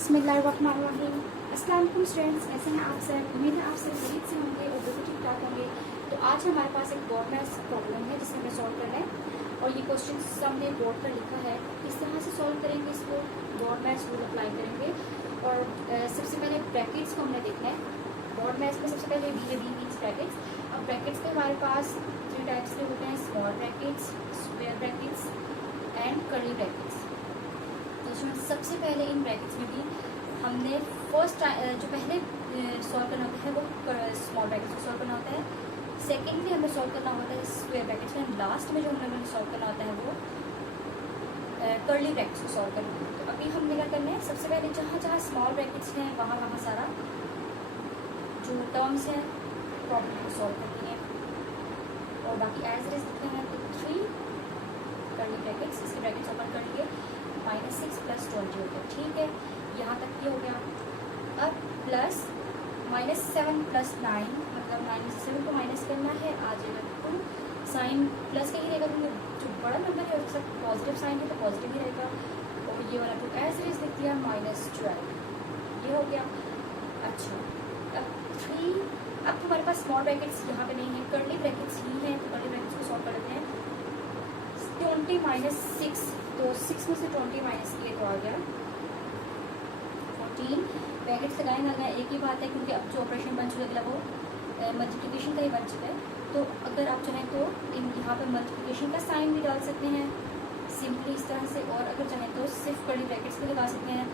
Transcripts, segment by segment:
बिस्मिल्लाहिर्रहमानिर्रहीम। अस्सलाम वालेकुम स्टूडेंट्स, कैसे हैं आप सब? उम्मीद है आप सब खरीद से होंगे और बिल्कुल ठीक ठाक होंगे। तो आज हमारे पास एक बोर्ड मैथ्स प्रॉब्लम है जिसे हमें सॉल्व करना है और ये क्वेश्चन हमने बोर्ड पर लिखा है। किस तरह से सॉल्व करेंगे इसको, बोर्ड मैथ्स रूल अप्लाई करेंगे। और सबसे पहले ब्रैकेट्स को हमने देखना है। बोर्ड मैथ्स में सबसे पहले बी मीन्स ब्रैकेट्स। अब ब्रैकेट्स में हमारे पास 3 टाइप्स के होते हैं, small brackets, square brackets and curly brackets. तो सबसे पहले इन ब्रैकेट्स में भी हमने फर्स्ट जो पहले सॉल्व करना होता है वो स्मॉल ब्रैकेट्स को सॉल्व करना होता है। सेकेंडली हमें सॉल्व करना होता है स्क्वायर ब्रैकेट्स में। लास्ट में जो हमें सॉल्व करना होता है वो कर्ली ब्रैकेट्स को सॉल्व करना है। तो अभी हमने क्या करना है, सबसे पहले जहाँ जहाँ स्मॉल ब्रैकेट्स हैं वहाँ सारा जो टर्म्स हैं प्रॉब्लम को सॉल्व करनी है और बाकी एज इट इज लिखना है। तो 3 कर्ली ब्रैकेट्स, इसके ब्रैकेट्स ओपन करके -6 + 20 होता है। ठीक है, यहाँ तक ये हो गया। अब प्लस -7 + 9 मतलब -7 को माइनस करना है, आ जाएगा 2। साइन प्लस का ही रहेगा क्योंकि जो बड़ा नंबर है उसका पॉजिटिव साइन है तो पॉजिटिव ही रहेगा। और ये वाला 2 एज इट इज लिख दिया -12, ये हो गया। अच्छा, अब 3, अब हमारे पास स्मॉल ब्रैकेट्स यहाँ पे नहीं है, कर्ली ब्रैकेट्स ही हैं। तो कर्ली ब्रैकेट्स को सॉल्व कर लेते हैं। 20 - 6, तो 6 में से 20 माइनस किए तो आ गया 14। ब्रैकेट्स लगाए ना लगाए एक ही बात है क्योंकि अब जो ऑपरेशन बन चुका है वो मल्टीप्लिकेशन का ही बन चुका है। तो अगर आप चाहें तो यहाँ पर मल्टीप्लिकेशन का साइन भी डाल सकते हैं सिंपली इस तरह से, और अगर चाहें तो सिर्फ कर्ली ब्रैकेट्स भी लगा सकते हैं।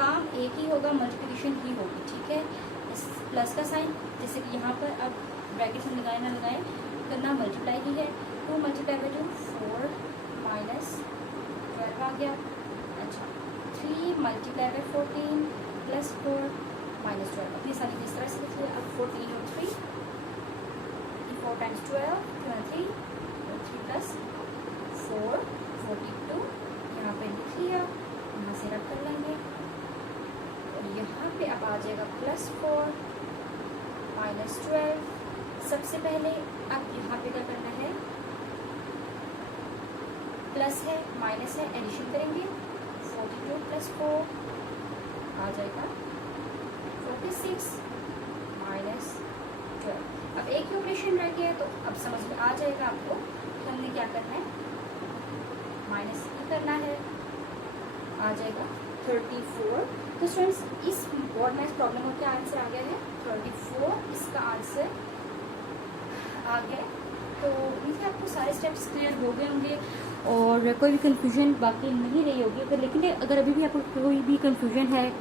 काम एक ही होगा, मल्टीप्लिकेशन ही होगी। ठीक है, इस प्लस का साइन जैसे कि यहाँ पर अब ब्रैकेट्स में लगाए ना लगाए करना मल्टीप्लाई ही है। 2 × 2 4 -12 आ गया। अच्छा, 3 × 14 + 4 -12। अपनी सारी इस तरह से लिखिए। अब 14 और 3, 4 × 12 23 और 3 + 4 42। यहाँ पे लिख लिया, यहाँ से रख कर लेंगे और यहाँ पे अब आ जाएगा +4 -12। सबसे पहले अब यहाँ पे क्या करना है, प्लस है माइनस है, एडिशन करेंगे। 42 + 4 आ जाएगा 46 -12। अब एक ही ऑपरेशन रह गया है तो अब समझ में आ जाएगा आपको कि हमने क्या करना है, माइनस ही करना है, आ जाएगा 34। तो स्टूडेंट्स इस बोर्ड मैथ्स प्रॉब्लम का क्या आंसर आ गया है 34, इसका आंसर आ गया। तो देखिए आपको सारे स्टेप्स क्लियर हो गए होंगे और कोई भी कंफ्यूजन बाकी नहीं रही होगी। लेकिन अगर अभी भी आपको कोई भी कंफ्यूजन है,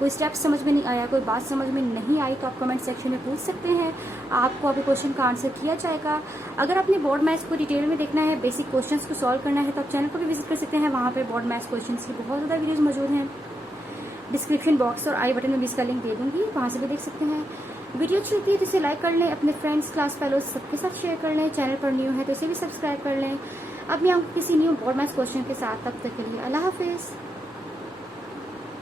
कोई स्टेप समझ में नहीं आया, कोई बात समझ में नहीं आई तो आप कमेंट सेक्शन में पूछ सकते हैं। आपको आपके क्वेश्चन का आंसर किया जाएगा। अगर आपने बोर्ड मैथ्स को डिटेल में देखना है, बेसिक क्वेश्चंस को सॉल्व करना है तो आप चैनल को भी विजिट कर सकते हैं। वहाँ पे बोर्ड मैथ्स क्वेश्चंस की बहुत ज़्यादा वीडियोज़ मौजूद हैं। डिस्क्रिप्शन बॉक्स और आई बटन में भी इसका लिंक दे दूँगी, वहाँ से भी देख सकते हैं। वीडियो अच्छी लगती है तो इसे लाइक कर लें, अपने फ्रेंड्स, क्लास फेलोज सबके साथ शेयर कर लें। चैनल पर न्यू है तो इसे भी सब्सक्राइब कर लें। अब मैं आपको किसी न्यू बोर्ड मैथ्स क्वेश्चन के साथ, तब तक के लिए अल्लाह हाफिज़।